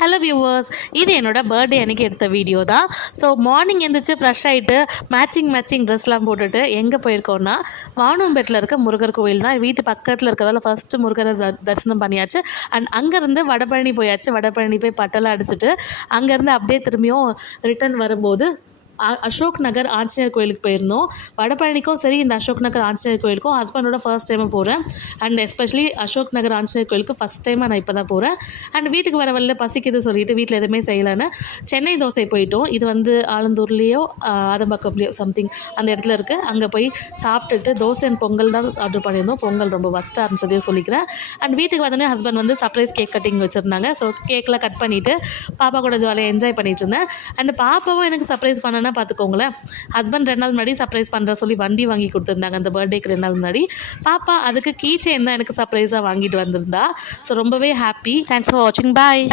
Hello viewers, இது என்னோட birthday அன்றைக்கி எடுத்த வீடியோ தான். ஸோ மார்னிங் எழுந்திரிச்சு ஃப்ரெஷ் ஆகிட்டு மேட்சிங் ட்ரெஸ்லாம் போட்டுட்டு எங்கே போயிருக்கோன்னா வானம்பேட்டில் இருக்க முருகர் கோவில் தான். வீட்டு பக்கத்தில் இருக்கிறதால ஃபஸ்ட்டு முருகரை தரிசனம் பண்ணியாச்சு. அண்ட் அங்கேருந்து வடபழனி போயாச்சு. வடபழனி போய் பட்டெல்லாம் அடிச்சுட்டு அங்கேருந்து அப்படியே திரும்பியும் ரிட்டர்ன் வரும்போது அசோக் நகர் ஆஞ்சநேயர் கோயிலுக்கு போயிருந்தோம். வடபழனிக்கும் சரி இந்த அசோக் நகர் ஆஞ்சநேயர் கோயிலுக்கும் ஹஸ்பண்டோட ஃபர்ஸ்ட் டைமாக போகிறேன். அண்ட் எஸ்பெஷலி அசோக் நகர் ஆஞ்சநேயர் கோயிலுக்கு ஃபஸ்ட் டைமாக நான் இப்போ தான் போகிறேன். அண்ட் வீட்டுக்கு வர வழியில் பசிக்குது சொல்லிட்டு வீட்டில் எதுவுமே செய்யலைன்னு சென்னை தோசை போயிட்டோம். இது வந்து ஆலந்தூர்லேயோ ஆதம்பக்கம்லேயோ சம்திங் அந்த இடத்துல இருக்குது. அங்கே போய் சாப்பிட்டுட்டு தோசை அண்ட் பொங்கல் தான் ஆர்டர் பண்ணியிருந்தோம். பொங்கல் ரொம்ப ஃபஸ்ட்டாக இருந்துச்சதையும் சொல்லிக்கிறேன். அண்ட் வீட்டுக்கு வந்தோடனே ஹஸ்பண்ட் வந்து சர்ப்ரைஸ் கேக் கட்டிங் வச்சுருந்தாங்க. ஸோ கேக்கெலாம் கட் பண்ணிவிட்டு பாப்பா கூட ஜாலியாக என்ஜாய் பண்ணிகிட்டு இருந்தேன். அண்ட் பாப்பாவும் எனக்கு சர்ப்ரைஸ் பண்ண பார்த்துக்கோங்களேன். ஹஸ்பண்ட் 2 நாள் முன்னாடி சர்ப்ரைஸ் பண்ணுற சொல்லி வண்டி வாங்கி கொடுத்துருந்தாங்க. அந்த பர்த்டேக்கு 2 நாள் முன்னாடி பாப்பா அதுக்கு கீ செயின் தான் எனக்கு சர்ப்ரைஸாக வாங்கிட்டு வந்திருந்தா. ஸோ ரொம்பவே ஹாப்பி. தேங்க்ஸ் ஃபார் வாட்சிங். பாய்.